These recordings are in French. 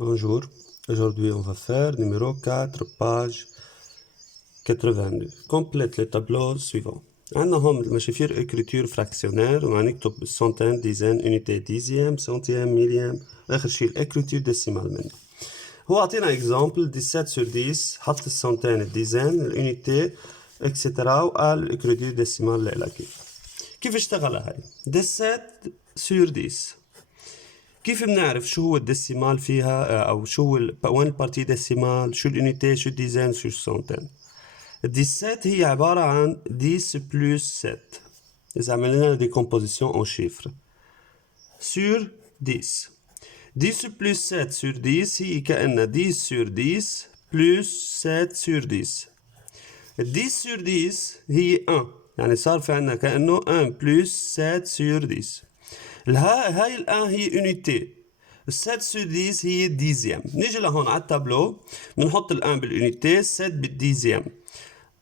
Bonjour, aujourd'hui on va faire numéro 4, page 82. Complète les tableaux suivants. عندنا المشافير écriture fractionnaire وهنكتب بالسنتين ديزين unité dixième, centième, millième آخر شيء l'écriture décimale منه. هو عطينا exemple 17 sur 10 حط السنتين الديزين الunité etc. وقال l'écriture décimale لها كيف اشتغل هاي 17 sur 10 كيف بنعرف شو هو الديسيمال فيها او شو هو وين البارتي ديسيمال شو الانيتي شو الديزين شو السنتين 17 هي عبارة عن 10 بلس 7 إذا عملنا ديكومبوزيسيون en chiffres sur 10 10 plus 7 sur 10 هي كأنها 10 sur 10 plus 7 sur 10 10 sur 10 هي 1 يعني صار في عنا كأنه 1 plus 7 sur 10 هاي الآن هي unité 7 sur 10 هي ديزيام نيجي لهون على التابلو بنحط الآن بالunité 7 بالديزيام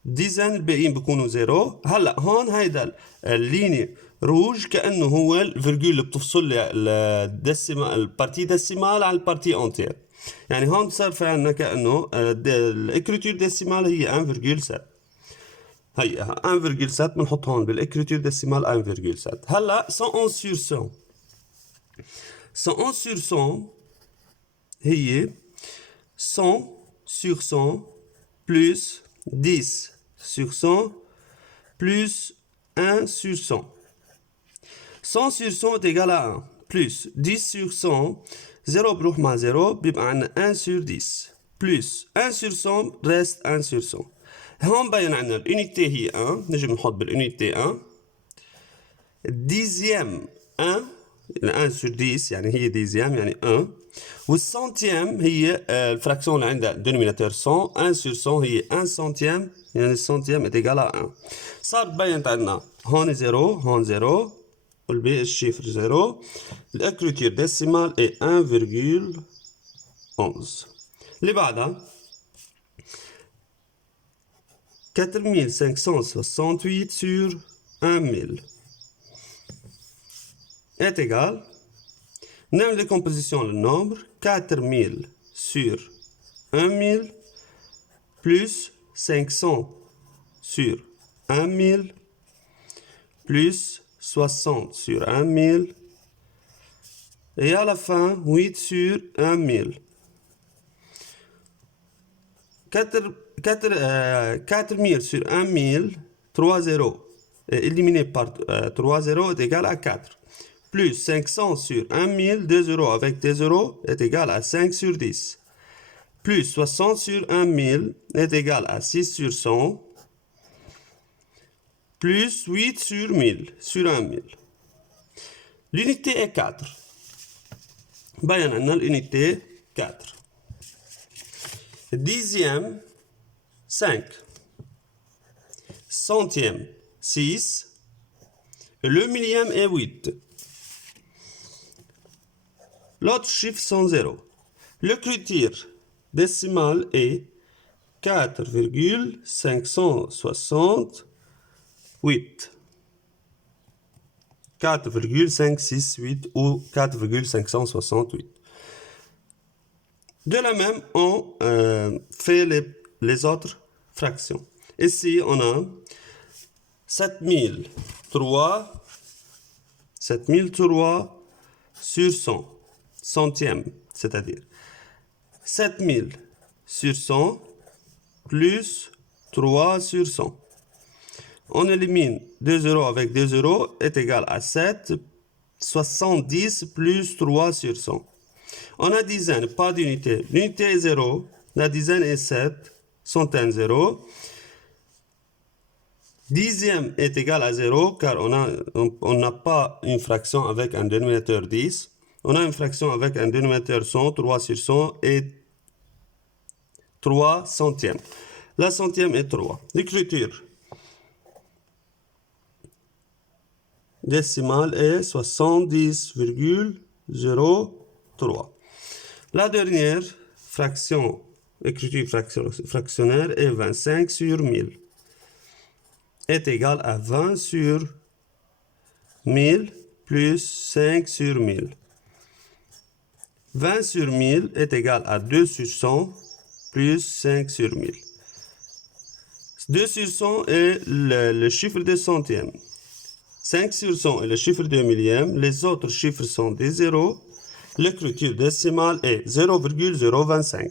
ديزين الباقيين بيكونوا زيرو. هلا هون هيدا الليني روج كأنه هو الفيرجول اللي بتفصل لي الديسيمال البارتي ديسيمال عن البارتي انتير. يعني هون صار في عنا كأنه الاكريتور ديسيمال هي 1.7 هي 1.7 بنحط هون بالاكريتور ديسيمال 1.7. هلا 111 sur 100 111 sur 100 هي 100 sur 100 plus 10 sur 100 plus 1 sur 100. 100 sur 100 est égal à 1 plus 10 sur 100 0 بروح مع 0 بيبقى عنا 1 sur 10 plus 1 sur 100 reste 1 sur 100. هون بين عنا الunité هي 1 نجي بنحط بالunité 1 dixième 1 1 sur 10 يعني هي dixième يعني 1 والسنتيم هي الفراكسيون اللي عندها denominateur 100 1 sur 100 هي 1 centième يعني السنتيم est égal à 1. صار بينت عندنا هون 0 هون 0 والباقي الشيفر 0. l'écriture décimale est 1,11. اللي بعدها 4568 sur 1000 est égal. نعمل décomposition le nombre 4000 sur 1000 plus 500 sur 1000 plus 60 sur 1000 et à la fin 8 sur 1000. 4000 sur 1000 3 0 éliminé par 3 0 est égal à 4 plus 500 sur 1000 2 0 avec 2 0 est égal à 5 sur 10 plus 60 sur 1000 est égal à 6 sur 100 plus 8 sur 1000 sur 1000. L'unité est 4. بين عندنا l'unité 4. Dixième 5. Centième 6. Et le millième est 8. L'autre chiffre sont 0. L'écriture décimale est 4,568. 4,568 ou 4,568. De la même, on fait les autres fractions. Ici, on a 7003 sur 100, centième, c'est-à-dire 7000 sur 100 plus 3 sur 100. On élimine 2 0 avec 2 0 est égal à 7, 70 plus 3 sur 100. On a dizaine, pas d'unité. L'unité est 0, la dizaine est 7, centaine 0. Dixième est égal à 0 car on n'a pas une fraction avec un dénominateur 10. On a une fraction avec un dénominateur 100, 3 sur 100 et 3 centièmes. La centième est 3. L'écriture décimale est 70,03. La dernière fraction, écriture fractionnaire est 25 sur 1000. Est égal à 20 sur 1000 plus 5 sur 1000. 20 sur 1000 est égal à 2 sur 100 plus 5 sur 1000. 2 sur 100 est le chiffre de centième. 5 sur 100 est le chiffre de millième. Les autres chiffres sont des zéros. L'écriture décimale est 0,025.